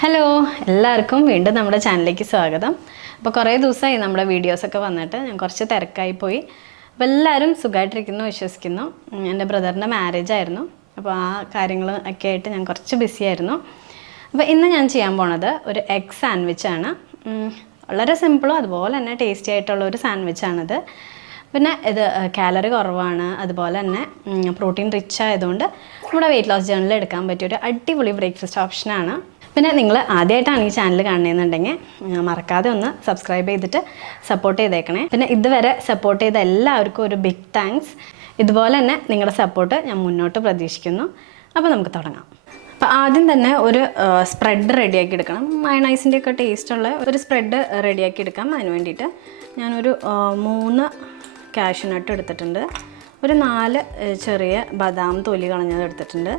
Hello എല്ലാവർക്കും വീണ്ടും നമ്മുടെ ചാനലിലേക്ക് സ്വാഗതം. അപ്പോൾ കുറേ ദിവസമായി നമ്മുടെ വീഡിയോസൊക്കെ വന്നിട്ട് ഞാൻ കുറച്ച് തിരക്കായി പോയി. അപ്പോൾ എല്ലാവരും സുഖമായിട്ടിരിക്കുന്നു വിശ്വസിക്കുന്നു. എൻ്റെ ബ്രദറിൻ്റെ മാരേജ് ആയിരുന്നു, അപ്പോൾ ആ കാര്യങ്ങൾ ഒക്കെ ആയിട്ട് ഞാൻ കുറച്ച് ബിസി ആയിരുന്നു. അപ്പോൾ ഇന്ന് ഞാൻ ചെയ്യാൻ പോണത് ഒരു എഗ് സാൻഡ്വിച്ചാണ്. വളരെ സിമ്പിളും അതുപോലെ തന്നെ ടേസ്റ്റി ആയിട്ടുള്ള ഒരു സാൻഡ്വിച്ചാണിത്. പിന്നെ ഇത് കാലറി കുറവാണ്, അതുപോലെ തന്നെ പ്രോട്ടീൻ റിച്ച് ആയതുകൊണ്ട് നമ്മുടെ വെയിറ്റ് ലോസ് ജേർണിയിൽ എടുക്കാൻ പറ്റിയൊരു അടിപൊളി ബ്രേക്ക്ഫാസ്റ്റ് ഓപ്ഷനാണ്. പിന്നെ നിങ്ങൾ ആദ്യമായിട്ടാണ് ഈ ചാനൽ കാണുന്നതെന്നുണ്ടെങ്കിൽ മറക്കാതെ ഒന്ന് സബ്സ്ക്രൈബ് ചെയ്തിട്ട് സപ്പോർട്ട് ചെയ്തേക്കണേ. പിന്നെ ഇതുവരെ സപ്പോർട്ട് ചെയ്ത എല്ലാവർക്കും ഒരു ബിഗ് താങ്ക്സ്. ഇതുപോലെ തന്നെ നിങ്ങളുടെ സപ്പോർട്ട് ഞാൻ മുന്നോട്ട് പ്രതീക്ഷിക്കുന്നു. അപ്പോൾ നമുക്ക് തുടങ്ങാം. അപ്പോൾ ആദ്യം തന്നെ ഒരു സ്പ്രെഡ് റെഡിയാക്കി എടുക്കണം. മയണൈസിൻ്റെ ഒക്കെ ടേസ്റ്റുള്ള ഒരു സ്പ്രെഡ് റെഡിയാക്കി എടുക്കാം. അതിന് വേണ്ടിയിട്ട് ഞാനൊരു 3 കാഷ്യൂനട്ട് എടുത്തിട്ടുണ്ട്, ഒരു 4 ചെറിയ ബദാം തൊലി കളഞ്ഞത് എടുത്തിട്ടുണ്ട്.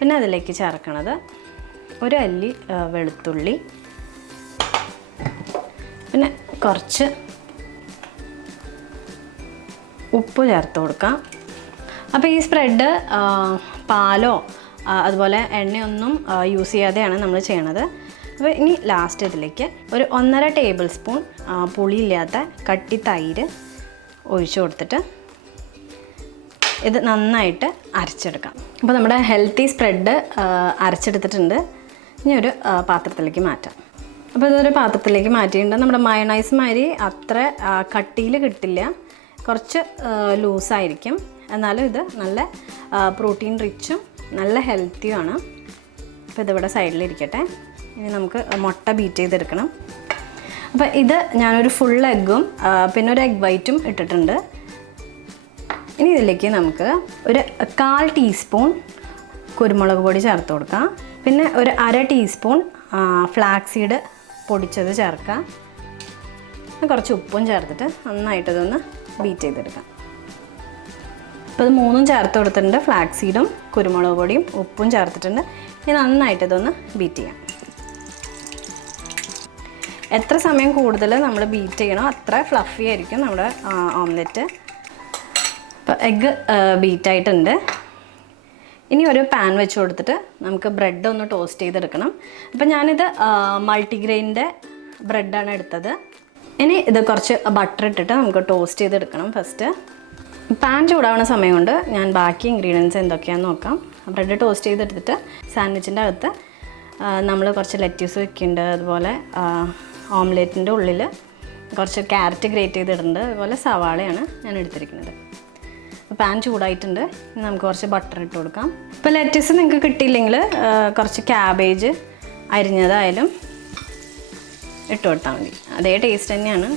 പിന്നെ അതിലേക്ക് ചേർക്കണത് ഒരു അല്ലി വെളുത്തുള്ളി, പിന്നെ കുറച്ച് ഉപ്പ് ചേർത്ത് കൊടുക്കാം. അപ്പോൾ ഈ സ്പ്രെഡ് പാലോ അതുപോലെ എണ്ണയൊന്നും യൂസ് ചെയ്യാതെയാണ് നമ്മൾ ചെയ്യണത്. അപ്പോൾ ഇനി ലാസ്റ്റ് ഇതിലേക്ക് ഒരു 1.5 ടേബിൾ സ്പൂൺ പുളിയില്ലാത്ത കട്ടി തൈര് ഒഴിച്ചു കൊടുത്തിട്ട് ഇത് നന്നായിട്ട് അരച്ചെടുക്കാം. അപ്പോൾ നമ്മുടെ ഹെൽത്തി സ്പ്രെഡ് അരച്ചെടുത്തിട്ടുണ്ട്. ഇനി ഒരു പാത്രത്തിലേക്ക് മാറ്റാം. അപ്പോൾ ഇതൊരു പാത്രത്തിലേക്ക് മാറ്റിയിട്ടുണ്ട്. നമ്മുടെ മയണൈസ് മാതിരി അത്ര കട്ടിയിൽ കിട്ടില്ല, കുറച്ച് ലൂസായിരിക്കും. എന്നാലും ഇത് നല്ല പ്രോട്ടീൻ റിച്ചും നല്ല ഹെൽത്തിയുമാണ്. അപ്പോൾ ഇതിവിടെ സൈഡിലിരിക്കട്ടെ. ഇനി നമുക്ക് മുട്ട ബീറ്റ് ചെയ്തെടുക്കണം. അപ്പോൾ ഇത് ഞാനൊരു ഫുൾ എഗ്ഗും പിന്നെ ഒരു എഗ് വൈറ്റും ഇട്ടിട്ടുണ്ട്. ഇനി ഇതിലേക്ക് നമുക്ക് ഒരു 1/4 ടീസ്പൂൺ കുരുമുളക് പൊടി ചേർത്ത് കൊടുക്കാം. പിന്നെ ഒരു 1/2 ടീസ്പൂൺ ഫ്ലാക്സ് സീഡ് പൊടിച്ചത് ചേർക്കാം. കുറച്ച് ഉപ്പും ചേർത്തിട്ട് നന്നായിട്ടിതൊന്ന് ബീറ്റ് ചെയ്തെടുക്കാം. അപ്പോൾ ഇത് 3ഉം ചേർത്ത് കൊടുത്തിട്ടുണ്ട്. ഫ്ലാക്സ് സീഡും കുരുമുളക് പൊടിയും ഉപ്പും ചേർത്തിട്ടുണ്ട്. ഇനി നന്നായിട്ടിതൊന്ന് ബീറ്റ് ചെയ്യാം. എത്ര സമയം കൂടുതൽ നമ്മൾ ബീറ്റ് ചെയ്യണോ അത്ര ഫ്ലഫി ആയിരിക്കും നമ്മുടെ ഓംലെറ്റ്. അപ്പോൾ എഗ്ഗ് ബീറ്റായിട്ടുണ്ട്. ഇനി ഒരു പാൻ വെച്ച് കൊടുത്തിട്ട് നമുക്ക് ബ്രെഡ് ഒന്ന് ടോസ്റ്റ് ചെയ്തെടുക്കണം. അപ്പോൾ ഞാനിത് മൾട്ടിഗ്രെയിൻ്റെ ബ്രെഡാണ് എടുത്തത്. ഇനി ഇത് കുറച്ച് ബട്ടർ ഇട്ടിട്ട് നമുക്ക് ടോസ്റ്റ് ചെയ്തെടുക്കണം. ഫസ്റ്റ് പാൻ ചൂടാവുന്ന സമയം കൊണ്ട് ഞാൻ ബാക്കി ഇൻഗ്രീഡിയൻസ് എന്തൊക്കെയാണെന്ന് നോക്കാം. ബ്രെഡ് ടോസ്റ്റ് ചെയ്തെടുത്തിട്ട് സാൻഡ്വിച്ചിൻ്റെ അകത്ത് നമ്മൾ കുറച്ച് ലെറ്റ്യൂസ് വെക്കുന്നുണ്ട്, അതുപോലെ ഓംലെറ്റിൻ്റെ ഉള്ളിൽ കുറച്ച് ക്യാരറ്റ് ഗ്രേറ്റ് ചെയ്തിട്ടുണ്ട്, അതുപോലെ സവാളയാണ് ഞാൻ എടുത്തിരിക്കുന്നത്. പാൻ ചൂടായിട്ടുണ്ട്. നമുക്ക് കുറച്ച് ബട്ടർ ഇട്ട് കൊടുക്കാം. ഇപ്പോൾ ലെറ്റസ് നിങ്ങൾക്ക് കിട്ടിയില്ലെങ്കിൽ കുറച്ച് ക്യാബേജ് അരിഞ്ഞതായാലും ഇട്ട് കൊടുത്താൽ മതി, അതേ ടേസ്റ്റ് തന്നെയാണ്.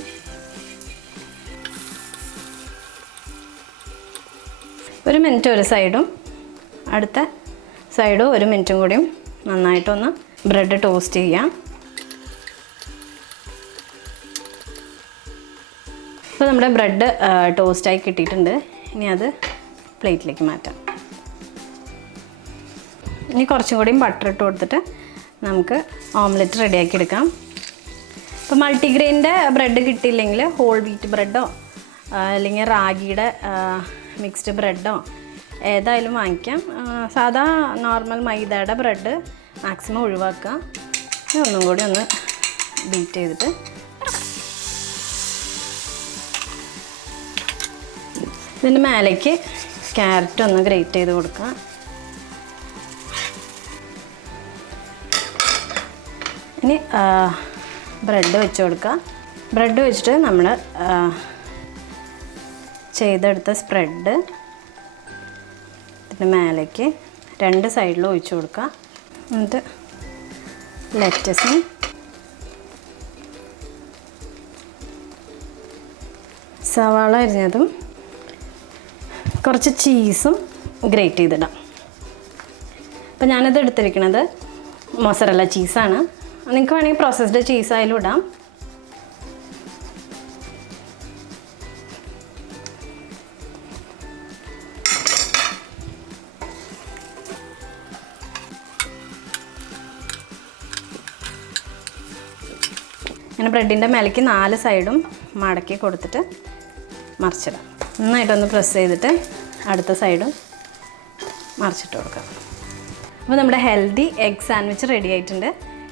ഒരു മിനിറ്റ് ഒരു സൈഡും അടുത്ത സൈഡും 1 മിനിറ്റും കൂടിയും നന്നായിട്ടൊന്ന് ബ്രെഡ് ടോസ്റ്റ് ചെയ്യാം. ഇപ്പോൾ നമ്മുടെ ബ്രെഡ് ടോസ്റ്റായി കിട്ടിയിട്ടുണ്ട്. ഇനി അത് പ്ലേറ്റിലേക്ക് മാറ്റാം. ഇനി കുറച്ചും കൂടിയും ബട്ടർ ഇട്ട് കൊടുത്തിട്ട് നമുക്ക് ഓംലെറ്റ് റെഡിയാക്കി എടുക്കാം. ഇപ്പോൾ മൾട്ടിഗ്രെയിൻ്റെ ബ്രെഡ് കിട്ടിയില്ലെങ്കിൽ ഹോൾ വീറ്റ് ബ്രെഡോ അല്ലെങ്കിൽ റാഗിയുടെ മിക്സ്ഡ് ബ്രെഡോ ഏതായാലും വാങ്ങിക്കാം. സാധാ നോർമൽ മൈദയുടെ ബ്രെഡ് മാക്സിമം ഒഴിവാക്കുക. ഒന്നും കൂടി ഒന്ന് ബീറ്റ് ചെയ്തിട്ട് ഇതിൻ്റെ മേലേക്ക് ക്യാരറ്റ് ഒന്ന് ഗ്രേറ്റ് ചെയ്ത് കൊടുക്കാം. ഇനി ബ്രെഡ് വെച്ച് കൊടുക്കുക. ബ്രെഡ് വെച്ചിട്ട് നമ്മൾ ചെയ്തെടുത്ത സ്പ്രെഡ് ഇതിൻ്റെ മേലേക്ക് 2 സൈഡിലും ഒഴിച്ചു കൊടുക്കുക. എന്നിട്ട് ലെറ്റസും സവാള അരിഞ്ഞതും കുറച്ച് ചീസും ഗ്രേറ്റ് ചെയ്തിടാം. അപ്പോൾ ഞാനിത് എടുത്തിരിക്കുന്നത് മൊസറല്ല ചീസാണ്. നിങ്ങൾക്ക് വേണമെങ്കിൽ പ്രോസസ്ഡ് ചീസായാലും ഇടാം. അങ്ങനെ ബ്രെഡിൻ്റെ മേലേക്ക് 4 സൈഡും മടക്കി കൊടുത്തിട്ട് മറിച്ചിടാം. നന്നായിട്ടൊന്ന് പ്രസ് ചെയ്തിട്ട് അടുത്ത സൈഡും മറിച്ചിട്ട് കൊടുക്കാം. അപ്പോൾ നമ്മുടെ ഹെൽത്തി എഗ് സാൻഡ്വിച്ച് റെഡി ആയിട്ടുണ്ട്.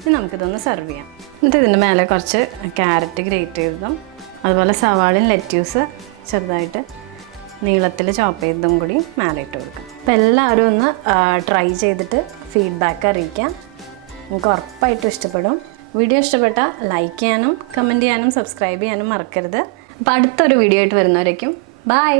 ഇനി നമുക്കിതൊന്ന് സെർവ് ചെയ്യാം. എന്നിട്ട് ഇതിൻ്റെ മേലെ കുറച്ച് ക്യാരറ്റ് ഗ്രേറ്റ് ചെയ്തതും അതുപോലെ സവാളയും ലെറ്റ്യൂസ് ചെറുതായിട്ട് നീളത്തിൽ ചോപ്പ് ചെയ്തതും കൂടി മേലെ ഇട്ട് കൊടുക്കാം. അപ്പോൾ എല്ലാവരും ഒന്ന് ട്രൈ ചെയ്തിട്ട് ഫീഡ്ബാക്ക് അറിയിക്കാം. നിങ്ങൾക്ക് ഉറപ്പായിട്ടും ഇഷ്ടപ്പെടും. വീഡിയോ ഇഷ്ടപ്പെട്ടാൽ ലൈക്ക് ചെയ്യാനും കമൻറ്റ് ചെയ്യാനും സബ്സ്ക്രൈബ് ചെയ്യാനും മറക്കരുത്. അപ്പോൾ അടുത്തൊരു വീഡിയോ ആയിട്ട് വരുന്നവരേക്കും ബൈ.